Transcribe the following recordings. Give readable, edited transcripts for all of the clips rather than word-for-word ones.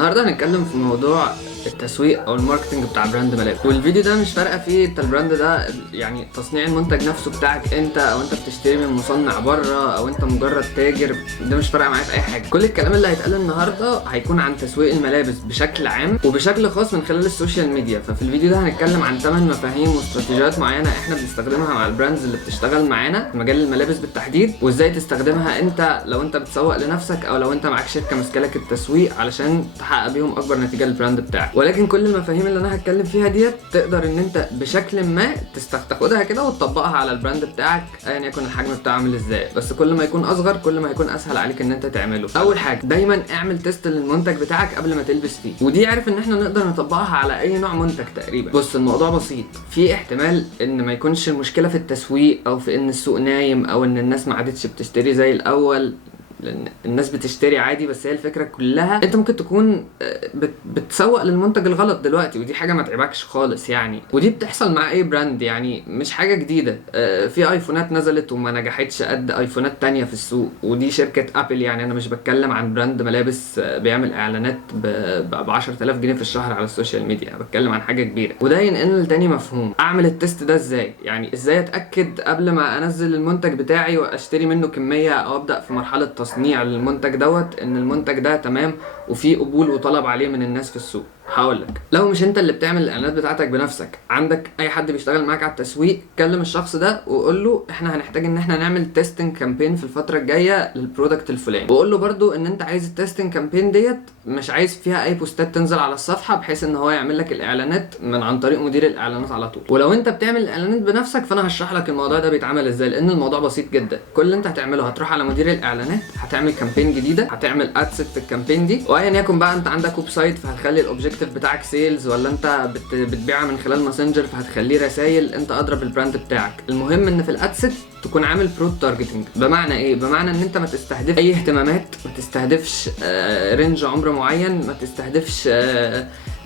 النهارده هنتكلم في موضوع التسويق او الماركتنج بتاع براند ملابس. والفيديو ده مش فارقه فيه انت البراند ده يعني تصنيع المنتج نفسه بتاعك انت، او انت بتشتري من مصنع بره، او انت مجرد تاجر. ده مش فارقه معايا في اي حاجه. كل الكلام اللي هيتقال النهارده هيكون عن تسويق الملابس بشكل عام وبشكل خاص من خلال السوشيال ميديا. ففي الفيديو ده هنتكلم عن 8 مفاهيم واستراتيجيات معينه احنا بنستخدمها مع البراندز اللي بتشتغل معانا في مجال الملابس بالتحديد، وازاي تستخدمها انت لو انت بتسوق لنفسك او لو انت معاك شركه ماسكه لك التسويق علشان تحقق بيهم اكبر نتيجه للبراند بتاعك. ولكن كل المفاهيم اللي انا هتكلم فيها ديت تقدر ان انت بشكل ما تاخدها كده وتطبقها على البراند بتاعك ايا يكن الحجم بتاعه عامل ازاي، بس كل ما يكون اصغر كل ما هيكون اسهل عليك ان انت تعمله. اول حاجه دايما اعمل تيست للمنتج بتاعك قبل ما تلبس فيه، ودي عارف ان احنا نقدر نطبقها على اي نوع منتج تقريبا. بص الموضوع بسيط، في احتمال ان ما يكونش المشكله في التسويق او في ان السوق نايم او ان الناس ما عادتش بتشتري زي الاول، لان الناس بتشتري عادي، بس هي الفكره كلها انت ممكن تكون بتسوق للمنتج الغلط دلوقتي، ودي حاجه ما تعبكش خالص يعني، ودي بتحصل مع اي براند يعني، مش حاجه جديده. في ايفونات نزلت وما نجحتش قد ايفونات تانية في السوق، ودي شركه ابل يعني. انا مش بتكلم عن براند ملابس بيعمل اعلانات ب 10000 جنيه في الشهر على السوشيال ميديا، بتكلم عن حاجه كبيره. وده ينقلنا لتاني مفهوم، اعمل التست ده ازاي؟ يعني ازاي اتاكد قبل ما انزل المنتج بتاعي واشتري منه كميه او ابدا في مرحله تصنيع للمنتج دوت ان المنتج ده تمام وفي قبول وطلب عليه من الناس في السوق. هقولك، لو مش انت اللي بتعمل الاعلانات بتاعتك بنفسك، عندك اي حد بيشتغل معاك على التسويق، كلم الشخص ده وقول له احنا هنحتاج ان احنا نعمل تيستنج كامبين في الفتره الجايه للبرودكت الفلاني، وقول له برده ان انت عايز التيستنج كامبين ديت مش عايز فيها اي بوستات تنزل على الصفحه، بحيث ان هو يعمل لك الاعلانات من عن طريق مدير الاعلانات على طول. ولو انت بتعمل الاعلانات بنفسك فانا هشرح لك الموضوع ده بيتعمل ازاي، لان الموضوع بسيط جدا. كل اللي انت هتعمله هتروح على مدير الاعلانات، هتعمل كامبين جديده، هتعمل ادست في الكامبين دي، وايا يكن بقى انت عندك ويب سايت فهتخلي الاوبجيكتيف بتاعك سيلز، ولا انت بتبيعها من خلال ماسنجر فهتخليه رسائل، انت ادرى بالبراند بتاعك. المهم ان في الادست تكون عامل برود تارجتنج. بمعنى ايه؟ بمعنى ان انت ما تستهدف اي اهتمامات، ما تستهدفش رينج عمر معين، ما تستهدفش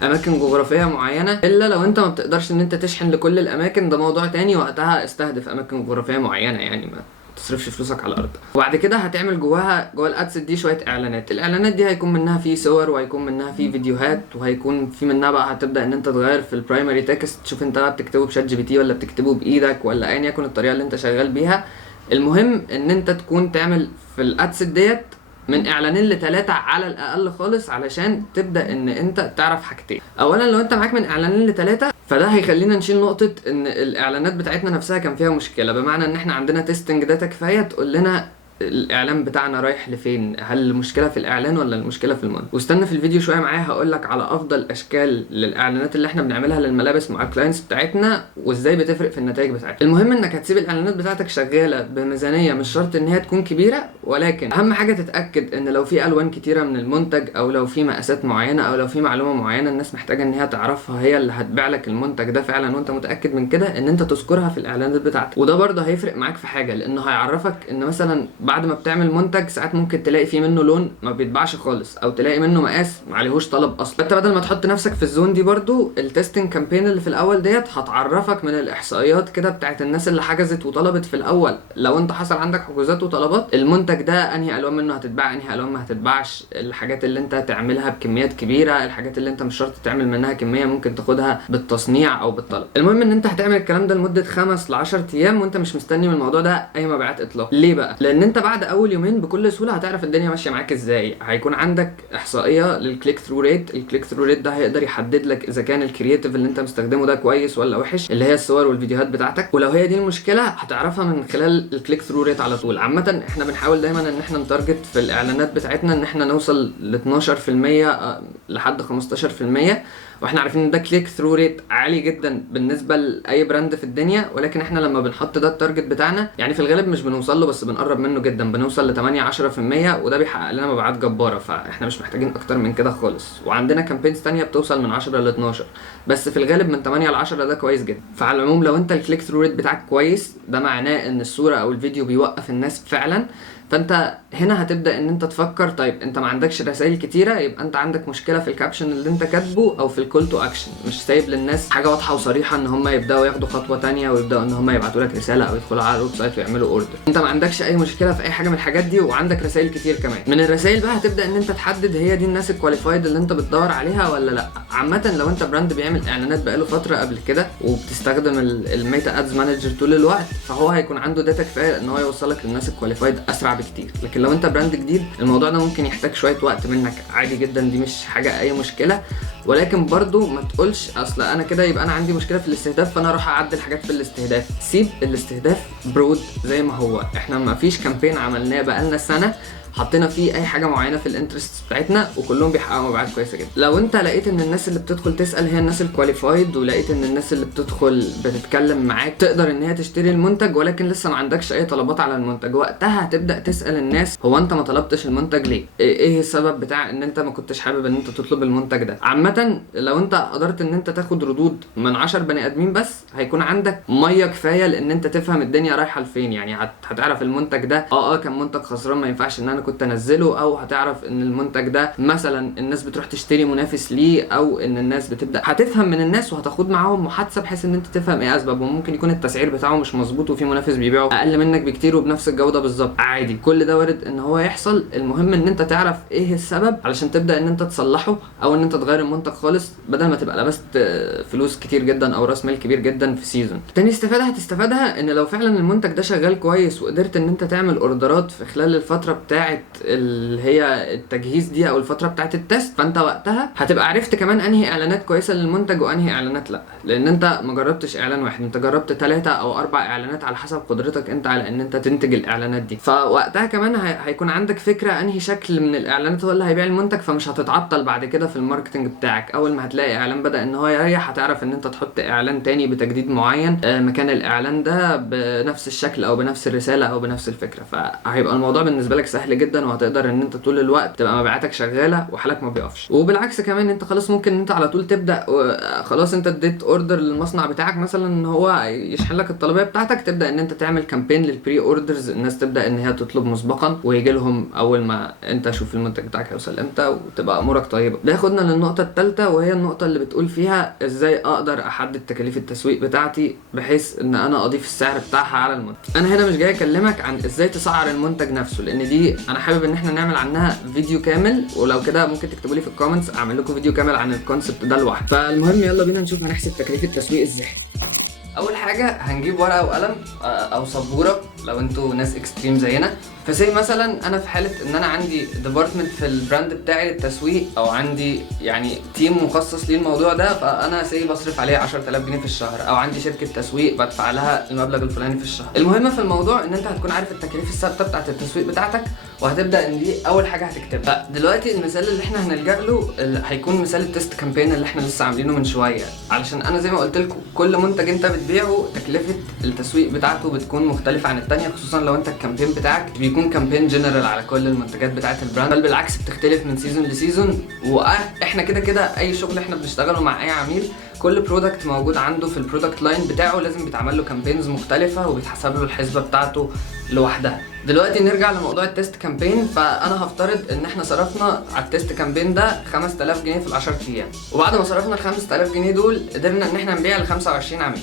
اماكن جغرافيه معينه، الا لو انت ما بتقدرش ان انت تشحن لكل الاماكن، ده موضوع تاني، وقتها استهدف اماكن جغرافيه معينه يعني، ما تصرفش فلوسك على الارض. وبعد كده هتعمل جوه الادس دي شويه اعلانات. الاعلانات دي هيكون منها في صور، وهيكون منها في فيديوهات، وهيكون في منها بقى هتبدا ان انت تغير في البرايمري تكست، تشوف انت بقى بتكتبه بشات جي بي تي ولا بتكتبه بايدك ولا ايا يكن الطريقه اللي انت شغال بيها. المهم ان انت تكون تعمل في الادس ديت من اعلانين ل3 على الاقل خالص، علشان تبدا ان انت تعرف حاجتين. اولا لو انت معاك من اعلانين ل3 فده هيخلينا نشيل نقطه ان الاعلانات بتاعتنا نفسها كان فيها مشكله، بمعنى ان احنا عندنا تيستنج داتا كفايه تقول لنا الاعلان بتاعنا رايح لفين، هل المشكله في الاعلان ولا المشكله في المنتج. واستنى في الفيديو شويه معايا هقولك على افضل اشكال للاعلانات اللي احنا بنعملها للملابس مع الكلاينتس بتاعتنا وازاي بتفرق في النتائج بتاعتها. المهم انك هتسيب الاعلانات بتاعتك شغاله بميزانيه مش شرط ان هي تكون كبيره، ولكن اهم حاجه تتاكد ان لو في الوان كتيره من المنتج، او لو في مقاسات معينه، او لو في معلومه معينه الناس محتاجه ان هي تعرفها هي اللي هتبيع لك المنتج ده فعلا، وانت متاكد من كده ان انت تذكرها في الاعلانات بتاعتك. وده برضه هيفرق معاك في حاجه، لانه هيعرفك ان مثلا بعد ما بتعمل منتج ساعات ممكن تلاقي فيه منه لون ما بيتباعش خالص، او تلاقي منه مقاس ما عليهوش طلب اصلا. انت بدل ما تحط نفسك في الزون دي، برضو التستنج كامبين اللي في الاول ديت هتعرفك من الاحصائيات كده بتاعت الناس اللي حجزت وطلبت في الاول، لو انت حصل عندك حجوزات وطلبات، المنتج ده انهي الوان منه هتتباع، انهي الوان ما هتتباعش، الحاجات اللي انت تعملها بكميات كبيره، الحاجات اللي انت مش شرط تعمل منها كميه ممكن تاخدها بالتصنيع او بالطلب. المهم ان انت هتعمل الكلام ده لمده 5 ل 10 ايام وانت مش مستني من الموضوع ده اي مبيعات اطلاق. ليه بقى؟ لان انت بعد اول يومين بكل سهوله هتعرف الدنيا ماشيه معاك ازاي. هيكون عندك احصائيه للكليك ثرو ريت، الكليك ثرو ريت ده هيقدر يحدد لك اذا كان الكرييتيف اللي انت مستخدمه ده كويس ولا وحش، اللي هي الصور والفيديوهات بتاعتك. ولو هي دي المشكله هتعرفها من خلال الكليك ثرو ريت على طول. عامه احنا بنحاول دايما ان احنا نتارجت في الاعلانات بتاعتنا ان احنا نوصل ل 12% لحد 15%، واحنا عارفين ان ده كليك ثرو ريت عالي جدا بالنسبه لاي براند في الدنيا، ولكن احنا لما بنحط ده التارجت بتاعنا يعني في الغالب مش بنوصل له، بس بنقرب منه جدا، بنوصل ل 8-10%، وده بيحقق لنا مبيعات جباره. فاحنا مش محتاجين اكتر من كده خالص. وعندنا كامبينز تانية بتوصل من 10 ل 12، بس في الغالب من 8 ل 10 ده كويس جدا. فعلى العموم لو انت الكليك ثرو ريت بتاعك كويس، ده معناه ان الصوره او الفيديو بيوقف الناس فعلا، فانت هنا هتبدا ان انت تفكر، طيب انت ما عندكش رسائل كتيره، يبقى انت عندك مشكله في الكابشن اللي انت كاتبه او في الكول تو اكشن، مش سايب للناس حاجه واضحه وصريحه ان هم يبداوا ياخدوا خطوه تانية ويبداوا ان هم يبعتوا لك رساله او يدخلوا على الويب سايت ويعملوا اوردر. انت ما عندكش اي مشكله في اي حاجه من الحاجات دي، وعندك رسائل كتير كمان. من الرسائل بقى هتبدا ان انت تحدد هي دي الناس الكواليفايد اللي انت بتدور عليها ولا لا. عامه لو انت براند بيعمل اعلانات بقاله فتره قبل كده وبتستخدم الميتا ادز مانجر طول الوقت، فهو هيكون عنده داتا كفايه ان هو يوصلك للناس الكواليفايد اسرع بكتير. لكن لو انت براند جديد الموضوع ده ممكن يحتاج شويه وقت منك عادي جدا، دي مش حاجه اي مشكله. ولكن برضو ما تقولش اصل انا كده يبقى انا عندي مشكله في الاستهداف فانا اروح اعدل حاجات في الاستهداف. سيب الاستهداف برود زي ما هو. احنا ما فيش كامبين عملناه بقالنا سنه حطينا فيه اي حاجه معينه في الانترست بتاعتنا وكلهم بيحققوا مبيعات كويسه جدا. لو انت لقيت ان الناس اللي بتدخل تسال هي الناس الكواليفايد، ولقيت ان الناس اللي بتدخل بتتكلم معاك تقدر ان هي تشتري المنتج ولكن لسه ما عندكش اي طلبات على المنتج، وقتها هتبدا تسال الناس هو انت ما طلبتش المنتج ليه؟ ايه السبب بتاع ان انت ما كنتش حابب ان انت تطلب المنتج ده؟ عامه لو انت قدرت ان انت تاخد ردود من 10 بني ادمين بس هيكون عندك ميه كفايه لان انت تفهم الدنيا رايحه لفين. يعني هتعرف المنتج ده كان منتج خسران ما ينفعش ان انا كنت انزله، او هتعرف ان المنتج ده مثلا الناس بتروح تشتري منافس ليه، او ان الناس بتبدا هتفهم من الناس وهتاخد معاهم محادثه بحيث ان انت تفهم ايه اسبابهم. ممكن يكون التسعير بتاعه مش مظبوط وفي منافس بيبيعه اقل منك بكتير وبنفس الجوده بالظبط، عادي كل ده وارد ان هو يحصل. المهم ان انت تعرف ايه السبب علشان تبدا ان انت تصلحه او ان انت تغير المنتج خالص بدل ما تبقى لبست فلوس كتير جدا او راس مال كبير جدا في سيزون. تاني استفاده هتستفادها ان لو فعلا المنتج ده شغال كويس وقدرت ان انت تعمل اوردرات في خلال الفتره بتاعه اللي هي التجهيز دي او الفتره بتاعه التست، فانت وقتها هتبقى عرفت كمان انهي اعلانات كويسه للمنتج وانهي اعلانات لا، لان انت ما جربتش اعلان واحد، انت جربت 3 أو 4 اعلانات على حسب قدرتك انت على ان انت تنتج الاعلانات دي. فوقتها كمان هيكون عندك فكره انهي شكل من الاعلانات هو اللي هيبيع المنتج، فمش هتتعطل بعد كده في الماركتنج بتاعك. اول ما هتلاقي اعلان بدا ان هو يريح هتعرف ان انت تحط اعلان تاني بتجديد معين مكان الاعلان ده بنفس الشكل او بنفس الرساله او بنفس الفكره. فهيبقى الموضوع بالنسبه لك سهل جدا وهتقدر ان انت طول الوقت تبقى مبيعاتك شغاله وحالك ما بيقفش. وبالعكس كمان انت خلاص ممكن انت على طول تبدا خلاص انت اديت اوردر للمصنع بتاعك مثلا ان هو يشحن لك الطلبيه بتاعتك، تبدا ان انت تعمل كامبين للبري اوردرز، الناس تبدا ان هي تطلب مسبقا ويجي لهم اول ما انت شوف المنتج بتاعك هيوصل امتى وتبقى امورك طيبه. ده ياخدنا للنقطه الثالثه وهي النقطه اللي بتقول فيها ازاي اقدر احدد تكاليف التسويق بتاعتي بحيث ان انا اضيف السعر بتاعها على المنتج. انا هنا مش جاي اكلمك عن ازاي تسعر المنتج نفسه لان دي انا حابب ان احنا نعمل عنها فيديو كامل، ولو كده ممكن تكتبوا لي في الكومنتس اعمل لكم فيديو كامل عن الكونسبت ده لوحده. فالمهم يلا بينا نشوف هنحسب تكاليف التسويق ازاي. اول حاجه هنجيب ورقه وقلم او سبوره لو انتوا ناس اكستريم زينا. فسي مثلا انا في حاله ان انا عندي ديبارتمنت في البراند بتاعي للتسويق او عندي يعني تيم مخصص للموضوع ده، فانا سي بصرف عليه 10000 جنيه في الشهر، او عندي شركه تسويق بدفع لها المبلغ الفلاني في الشهر. المهم في الموضوع ان انت هتكون عارف التكاليف الثابته بتاعه التسويق بتاعتك وهتبدا ان دي اول حاجه هتكتبها. دلوقتي المثال اللي احنا هنلجا له هيكون مثال التست كامبين اللي احنا لسه عاملينه من شويه، علشان انا زي ما قلت لكم كل منتج انت بتبيعه تكلفه التسويق بتاعته بتكون مختلفه عن الثانيه، خصوصا لو انت الكامبين بتاعك بيكون كامبين جنرال على كل المنتجات بتاعه البراند، بل بالعكس بتختلف من سيزون لسيزون. واحنا كده اي شغل احنا بنشتغله مع اي عميل كل برودكت موجود عنده في البرودكت لاين بتاعه لازم بيتعمل له كامبينز مختلفه وبيتحسب له الحسبه بتاعته لوحدها. دلوقتي نرجع لموضوع التست كامبين. فانا هفترض ان احنا صرفنا على التست كامبين ده 5000 جنيه في ال10 ايام، وبعد ما صرفنا ال 5000 جنيه دول قدرنا ان احنا نبيع ل 25 عميل.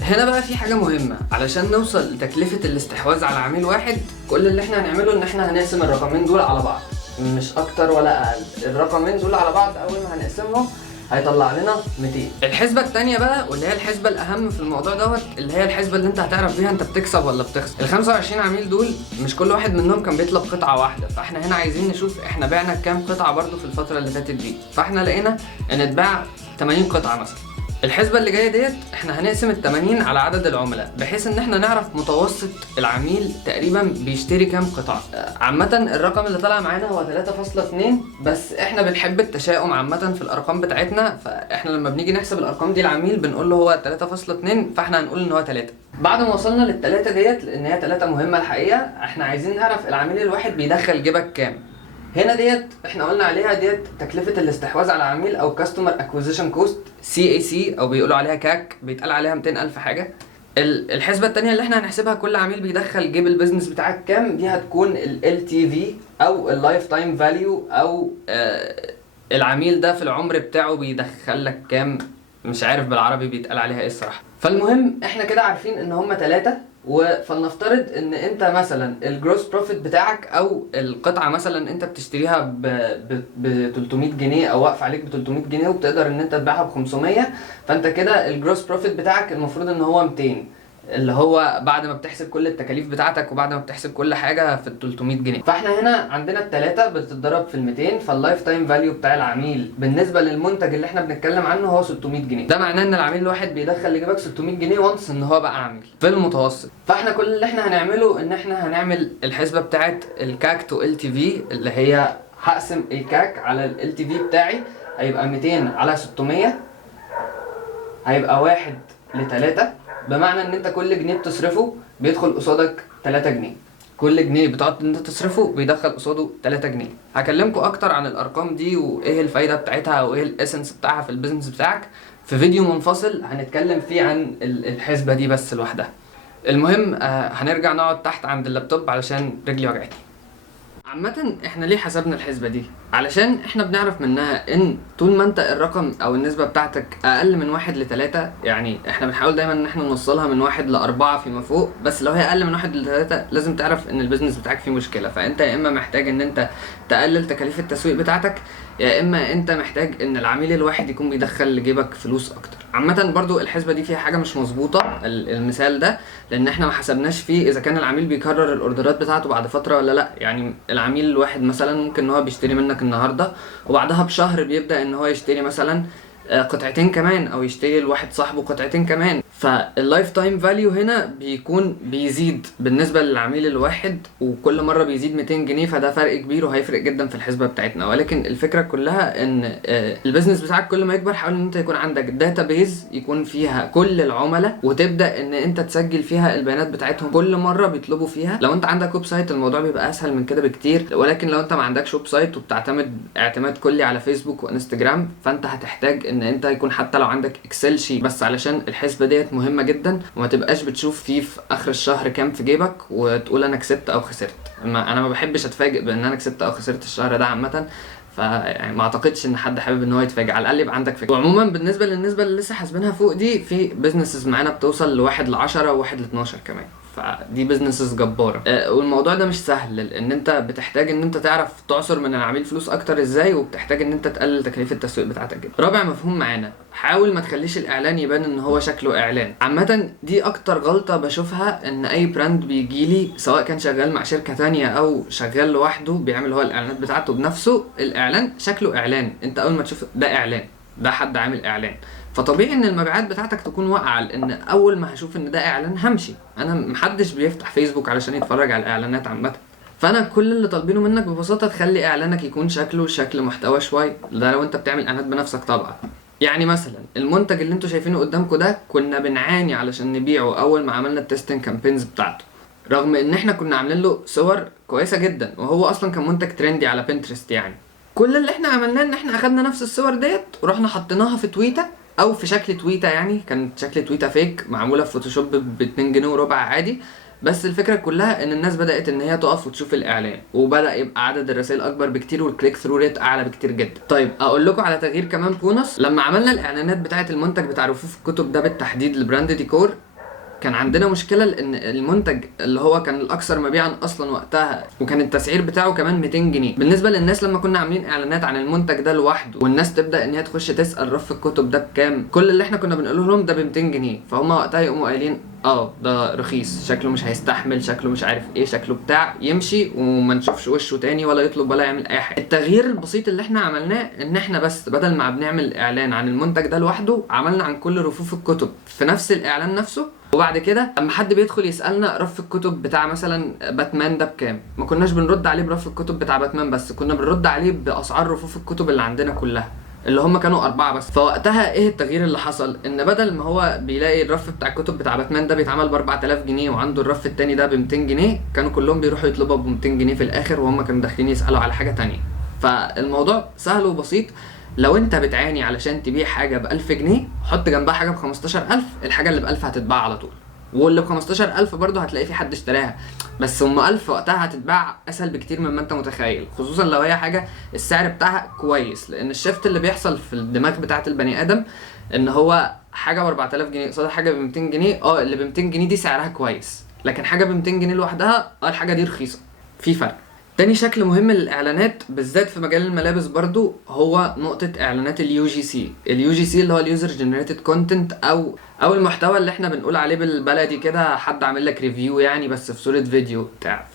هنا بقى في حاجه مهمه، علشان نوصل لتكلفه الاستحواذ على عميل واحد كل اللي احنا هنعمله ان احنا هنقسم الرقمين دول على بعض، مش اكتر ولا اقل. الرقمين دول على بعض اول ما هنقسمهم هيطلع لنا 200. الحسبه الثانيه بقى واللي هي الحسبه الاهم في الموضوع دوت اللي هي الحسبه اللي انت هتعرف بيها انت بتكسب ولا بتخسر. ال 25 عميل دول مش كل واحد منهم كان بيطلب قطعه واحده، فاحنا هنا عايزين نشوف احنا بعنا كام قطعه برده في الفتره اللي فاتت دي. فاحنا لقينا ان اتباع 80 قطعه مثلا. الحسبه اللي جايه ديت احنا هنقسم ال 80 على عدد العملاء بحيث ان احنا نعرف متوسط العميل تقريبا بيشتري كام قطعه. عامه الرقم اللي طلع معانا هو 3.2، بس احنا بنحب التشاؤم عامه في الارقام بتاعتنا، فاحنا لما بنيجي نحسب الارقام دي للعميل بنقول له هو 3.2، فاحنا هنقول ان هو 3. بعد ما وصلنا لل3 ديت لان هي 3 مهمه الحقيقه، احنا عايزين نعرف العميل الواحد بيدخل جيبك كام. هنا ديت احنا قلنا عليها ديت تكلفة الاستحواذ على عميل او كاستمر اكوزيشن كوست، CAC او بيقولوا عليها كاك، بيتقال عليها 200,000 حاجة. الحسبة التانية اللي احنا هنحسبها كل عميل بيدخل جيب البيزنس بتاعك كام، دي هتكون ال LTV او اللايف تايم فاليو، او العميل ده في العمر بتاعه بيدخل لك كام، مش عارف بالعربي بيتقال عليها ايه الصراحة. فالمهم احنا كده عارفين ان هما 3، فلنفترض ان انت مثلا الجروس بروفيت بتاعك او القطعة مثلا انت بتشتريها ب 300 جنيه او واقف عليك ب 300 جنيه وبتقدر ان انت تبيعها ب 500، فانت كده الجروس بروفيت بتاعك المفروض ان هو 200، اللي هو بعد ما بتحسب كل التكاليف بتاعتك وبعد ما بتحسب كل حاجه في ال 300 جنيه. فاحنا هنا عندنا الثلاثه بتتضرب في ال 200، فاللايف تايم فاليو بتاع العميل بالنسبه للمنتج اللي احنا بنتكلم عنه هو 600 جنيه. ده معناه ان العميل الواحد بيدخل لجيبك 600 جنيه وانس ان هو بقى عميل في المتوسط. فاحنا كل اللي احنا هنعمله ان احنا هنعمل الحسبه بتاعت الكاك تو ال تي في، اللي هي هقسم الكاك على ال تي في بتاعي، هيبقى 200 على 600 هيبقى 1 ل3، بمعنى ان انت كل جنيه بتصرفه بيدخل قصادك 3 جنيه. كل جنيه بتقعد انت تصرفه بيدخل قصاده 3 جنيه. هكلمكم اكتر عن الارقام دي وايه الفايده بتاعتها وايه الاسنس بتاعها في البيزنس بتاعك في فيديو منفصل هنتكلم فيه عن الحسبه دي بس لوحدها. المهم هنرجع نقعد تحت عند اللابتوب علشان رجلي وجعتني. عامة احنا ليه حسبنا الحسبة دي؟ علشان احنا بنعرف منها ان طول ما انت الرقم او النسبة بتاعتك اقل من 1 ل3، يعني احنا بنحاول دايما ان احنا نوصلها من 1 ل4 فيما فوق، بس لو هي اقل من 1 ل3 لازم تعرف ان البيزنس بتاعك فيه مشكلة. فانت يا اما محتاج ان انت تقلل تكاليف التسويق بتاعتك، يا اما انت محتاج ان العميل الواحد يكون بيدخل لجيبك فلوس اكتر. عامة برضو الحسبة دي فيها حاجة مش مظبوطة، المثال ده، لان احنا ما حسبناش فيه اذا كان العميل بيكرر الاوردرات بتاعته بعد فترة ولا لا. يعني العميل الواحد مثلا ممكن ان هو بيشتري منك النهاردة وبعدها بشهر بيبدأ ان هو يشتري مثلا قطعتين كمان، او يشتري لواحد صاحبه قطعتين كمان. فاللايف تايم فاليو هنا بيكون بيزيد بالنسبه للعميل الواحد، وكل مره بيزيد 200 جنيه، فده فرق كبير وهيفرق جدا في الحسبه بتاعتنا. ولكن الفكره كلها ان البيزنس بتاعك كل ما يكبر حاول ان انت يكون عندك داتابيز يكون فيها كل العملاء، وتبدا ان انت تسجل فيها البيانات بتاعتهم كل مره بيطلبوا فيها. لو انت عندك ويب سايت الموضوع بيبقى اسهل من كده بكتير، ولكن لو انت ما عندكش ويب سايت وبتعتمد اعتماد كلي على فيسبوك وانستجرام، فانت هتحتاج ان انت يكون حتى لو عندك اكسل شيت بس، علشان الحسبه ديت مهمه جدا، وما تبقاش بتشوف فيه في اخر الشهر كام في جيبك وتقول انا كسبت او خسرت. انا ما بحبش اتفاجئ بان انا كسبت او خسرت الشهر ده عامه، فيعني ما اعتقدش ان حد حابب ان هو يتفاجئ، على الاقل يبقى عندك فكره. وعموما بالنسبه للنسبه اللي لسه حاسبينها فوق دي، في بزنسز معانا بتوصل ل1 ل10 و1 ل12 كمان، فدي بزنسز جباره. والموضوع ده مش سهل، لان انت بتحتاج ان انت تعرف تعصر من العميل فلوس اكتر ازاي، وبتحتاج ان انت تقلل تكاليف التسويق بتاعتك جدا. رابع مفهوم معانا، حاول ما تخليش الاعلان يبان ان هو شكله اعلان. عامه دي اكتر غلطه بشوفها، ان اي براند بيجيلي سواء كان شغال مع شركه تانية او شغال لوحده بيعمل هو الاعلانات بتاعته بنفسه، الاعلان شكله اعلان. انت اول ما تشوف ده اعلان، ده حد عامل اعلان، فطبيعي ان المبيعات بتاعتك تكون واقعه، لان اول ما هشوف ان ده اعلان همشي. انا محدش بيفتح فيسبوك علشان يتفرج على الاعلانات عامه. فانا كل اللي طالبينه منك ببساطه تخلي اعلانك يكون شكله شكل محتوى شويه، ده لو انت بتعمل اعلانات بنفسك طبعا. يعني مثلا المنتج اللي انتوا شايفينه قدامكم ده كنا بنعاني علشان نبيعه اول ما عملنا التستنج كامبينز بتاعته، رغم ان احنا كنا عاملين له صور كويسه جدا، وهو اصلا كان منتج ترندي على بنترست. يعني كل اللي احنا عملناه ان احنا اخدنا نفس الصور ديت ورحنا حطيناها في تويته، او في شكل تويته، يعني كانت شكل تويته فيك معموله في فوتوشوب ب2 جنيه وربع عادي. بس الفكره كلها ان الناس بدات ان هي تقف وتشوف الاعلان، وبدا يبقى عدد الرسائل اكبر بكتير والكليك ثرو ريت اعلى بكتير جدا. طيب اقول لكم على تغيير كمان بونص، لما عملنا الاعلانات بتاعه المنتج بتاع رفوف الكتب ده بالتحديد لبراند ديكور، كان عندنا مشكله، لان المنتج اللي هو كان الاكثر مبيعا اصلا وقتها وكان التسعير بتاعه كمان 200 جنيه بالنسبه للناس. لما كنا عاملين اعلانات عن المنتج ده لوحده والناس تبدا ان هي تخش تسال رف الكتب ده بكام، كل اللي احنا كنا بنقوله لهم ده ب 200 جنيه، فهم وقتها يقوموا قايلين ده رخيص، شكله مش هيستحمل، شكله مش عارف ايه، شكله بتاع، يمشي وما نشوفش وشه تاني ولا يطلب ولا يعمل اي حاجه. التغيير البسيط اللي احنا عملناه ان احنا بس بدل ما بنعمل اعلان عن المنتج ده لوحده، عملنا عن كل رفوف الكتب في نفس الاعلان نفسه. وبعد كده اما حد بيدخل يسالنا رف الكتب بتاع مثلا باتمان ده بكام، ما كناش بنرد عليه برف الكتب بتاع باتمان بس، كنا بنرد عليه باسعار رفوف الكتب اللي عندنا كلها، اللي هم كانوا 4 بس. فوقتها ايه التغيير اللي حصل؟ ان بدل ما هو بيلاقي الرف بتاع الكتب بتاع باتمان ده بيتعمل ب 4000 جنيه وعنده الرف التاني ده ب 200 جنيه، كانوا كلهم بيروحوا يطلبوا ب 200 جنيه في الاخر، وهم كانوا داخلين يسالوا على حاجه تانية. فالموضوع سهل وبسيط. لو انت بتعاني علشان تبيع حاجه ب 1000 جنيه، حط جنبها حاجه ب 15000، الحاجه اللي ب 1000 هتتباع على طول. واللي ب 15000 برضه هتلاقي في حد اشتراها، بس ام 1000 وقتها هتتباع اسهل بكتير مما انت متخيل، خصوصا لو هي حاجه السعر بتاعها كويس. لان الشفت اللي بيحصل في الدماغ بتاعه البني ادم ان هو حاجه ب 4000 جنيه قصاد حاجه ب 200 جنيه، اللي ب 200 جنيه دي سعرها كويس، لكن حاجه ب 200 جنيه لوحدها الحاجه دي رخيصه، في فرق. تاني شكل مهم للاعلانات بالذات في مجال الملابس برضو هو نقطة اعلانات اليو جي سي. اليو جي سي اللي هو اليوزر جنريتد كونتنت او المحتوى اللي احنا بنقول عليه بالبلدي كده حد عامل لك ريفيو يعني بس في صورة فيديو بتاع.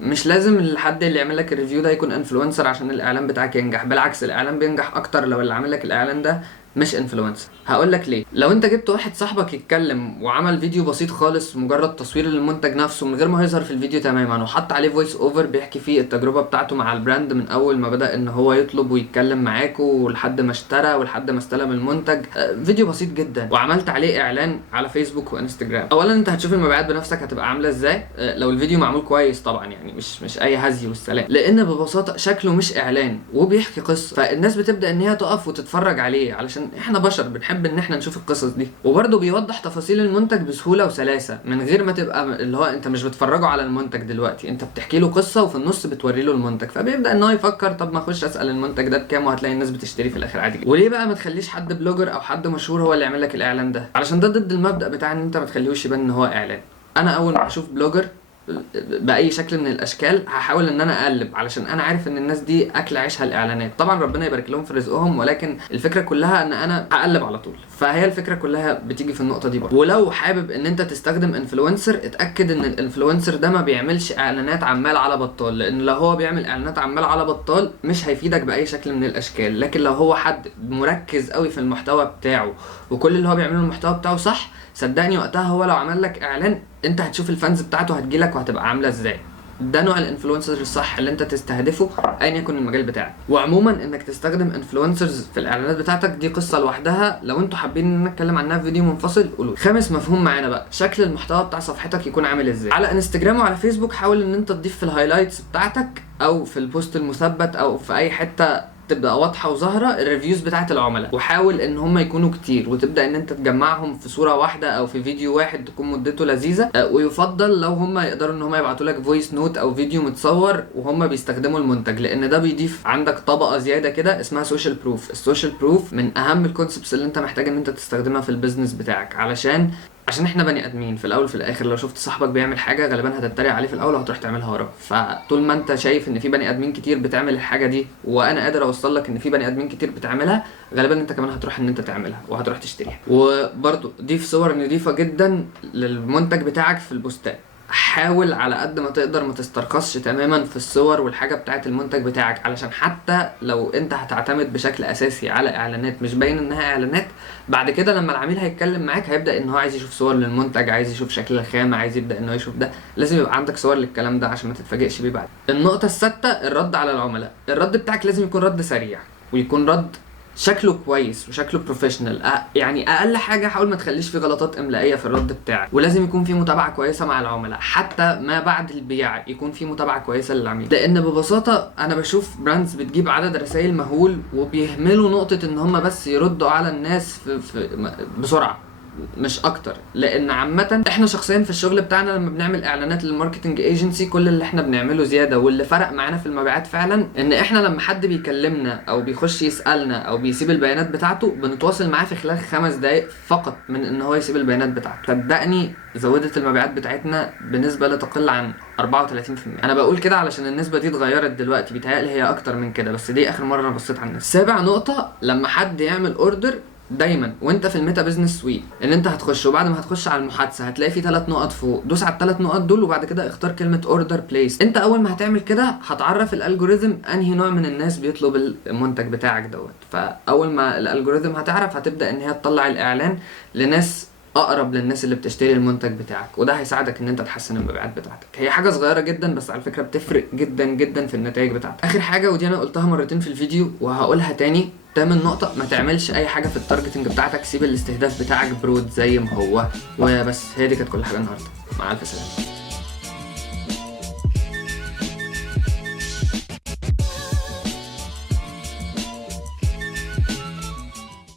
مش لازم الحد اللي يعمل لك الريفيو ده يكون انفلونسر عشان الاعلان بتاعك ينجح، بالعكس الاعلان بينجح اكتر لو اللي عامل لك الاعلان ده مش انفلونسر. هقول لك ليه. لو انت جبت واحد صاحبك يتكلم وعمل فيديو بسيط خالص مجرد تصوير للمنتج نفسه من غير ما يظهر في الفيديو تماما، وحط عليه فويس اوفر بيحكي فيه التجربه بتاعته مع البراند من اول ما بدا ان هو يطلب ويتكلم معاكوا ولحد ما اشترى ولحد ما استلم المنتج، فيديو بسيط جدا، وعملت عليه اعلان على فيسبوك وانستجرام، اولا انت هتشوف المبيعات بنفسك هتبقى عامله ازاي لو الفيديو معمول كويس طبعا، يعني مش اي هزي والسلام، لان ببساطه شكله مش اعلان وبيحكي قصه، فالناس بتبدا ان هي تقف وتتفرج عليه علشان احنا بشر بنحب ان احنا نشوف القصص دي. وبرده بيوضح تفاصيل المنتج بسهوله وسلاسه من غير ما تبقى اللي هو انت مش بتفرجه على المنتج دلوقتي، انت بتحكي له قصه وفي النص بتوري له المنتج، فبيبدا ان هو يفكر طب ما اخش اسال المنتج ده بكام، وهتلاقي الناس بتشتري في الاخر عادي. وليه بقى ما تخليش حد بلوجر او حد مشهور هو اللي يعمل لك الاعلان ده؟ علشان ده ضد المبدا بتاع ان انت ما تخليهوش يبان ان هو اعلان. انا اول ما اشوف بلوجر باي شكل من الاشكال هحاول ان انا اقلب، علشان انا عارف ان الناس دي اكل عيشها الاعلانات، طبعا ربنا يبارك لهم في رزقهم، ولكن الفكره كلها ان انا هقلب على طول. فهي الفكره كلها بتيجي في النقطه دي برضه. ولو حابب ان انت تستخدم انفلونسر اتاكد ان الانفلونسر ده ما بيعملش اعلانات عمال على بطال، لان لو هو بيعمل اعلانات عمال على بطال مش هيفيدك باي شكل من الاشكال. لكن لو هو حد مركز قوي في المحتوى بتاعه وكل اللي هو بيعمله المحتوى بتاعه صح، صدقني وقتها هو لو عمل لك اعلان انت هتشوف الفانز بتاعته هتجيلك وهتبقى عامله ازاي. ده نوع الانفلونسر الصح اللي انت تستهدفه ايا يكن المجال بتاعك. وعموما انك تستخدم انفلونسرز في الاعلانات بتاعتك دي قصه لوحدها، لو انتوا حابين ان نتكلم عنها في فيديو منفصل قولوا. خامس مفهوم معانا بقى شكل المحتوى بتاع صفحتك يكون عامل ازاي. على انستجرام وعلى فيسبوك حاول ان انت تضيف في الهايلايتس بتاعتك او في البوست المثبت او في اي حته تبقى واضحه وظاهره الريفيوز بتاعه العملاء، وحاول ان هم يكونوا كتير وتبدا ان انت تجمعهم في صوره واحده او في فيديو واحد تكون مدته لذيذه. ويفضل لو هم يقدروا ان هم يبعتوا لك فويس نوت او فيديو متصور وهم بيستخدموا المنتج، لان ده بيضيف عندك طبقه زياده كده اسمها سوشيال بروف. السوشيال بروف من اهم الكونسبتس اللي انت محتاج ان انت تستخدمها في البيزنس بتاعك، علشان احنا بني ادمين في الاول وفي الاخر. لو شفت صاحبك بيعمل حاجه غالبا هتتريق عليه في الاول وهتروح تعملها وراه. فطول ما انت شايف ان في بني ادمين كتير بتعمل الحاجه دي وانا قادر اوصل لك ان في بني ادمين كتير بتعملها، غالبا انت كمان هتروح ان انت تعملها وهتروح تشتريها. وبرده ضيف صور نظيفه جدا للمنتج بتاعك في البوستات. حاول على قد ما تقدر ما تسترخصش تماما في الصور والحاجه بتاعه المنتج بتاعك، علشان حتى لو انت هتعتمد بشكل اساسي على اعلانات مش باين انها اعلانات، بعد كده لما العميل هيتكلم معاك هيبدا ان هو عايز يشوف صور للمنتج، عايز يشوف شكل الخامه، عايز يبدا ان هو يشوف ده. لازم يبقى عندك صور للكلام ده عشان ما تتفاجئش بيه بعد. النقطه السادسه الرد على العملاء. الرد بتاعك لازم يكون رد سريع ويكون رد شكله كويس وشكله بروفيشنال. يعني اقل حاجه حاول ما تخليش في غلطات املائيه في الرد بتاعك، ولازم يكون في متابعه كويسه مع العملاء حتى ما بعد البيع، يكون في متابعه كويسه للعميل. لان ببساطه انا بشوف براندز بتجيب عدد رسائل مهول وبيهملوا نقطه ان هم بس يردوا على الناس بسرعه مش اكتر. لان عامه احنا شخصيا في الشغل بتاعنا لما بنعمل اعلانات للماركتنج ايجنسي كل اللي احنا بنعمله زياده واللي فرق معانا في المبيعات فعلا ان احنا لما حد بيكلمنا او بيخش يسالنا او بيسيب البيانات بتاعته بنتواصل معاه في خلال 5 دقايق فقط من ان هو يسيب البيانات بتاعته. صدقني زودت المبيعات بتاعتنا بنسبه لا تقل عن 34%. انا بقول كده علشان النسبه دي اتغيرت دلوقتي، بيتهيألي هي اكتر من كده، بس دي اخر مره انا بصيت على الناس. سابع نقطه لما حد يعمل اوردر دايما وانت في الميتا بيزنس سويت ان انت هتخش، وبعد ما هتخش على المحادثه هتلاقي في 3 نقط فوق، دوس على ال3 نقط دول وبعد كده اختار كلمه اوردر بليس. انت اول ما هتعمل كده هتعرف الالجوريثم انهي نوع من الناس بيطلب المنتج بتاعك دوت. فاول ما الالجوريثم هتعرف هتبدا ان هي تطلع الاعلان لناس اقرب للناس اللي بتشتري المنتج بتاعك، وده هيساعدك ان انت تحسن المبيعات بتاعتك. هي حاجه صغيره جدا بس على فكره بتفرق جدا جدا في النتائج بتاعتك. اخر حاجه ودي انا قلتها مرتين في الفيديو وهقولها تاني، 8 نقطة، ما تعملش اي حاجة في التارجتنج بتاعتك، سيب الاستهداف بتاعك برود زي ما هو. وبس هي دي كانت كل حاجة النهاردة. مع الف سلامة.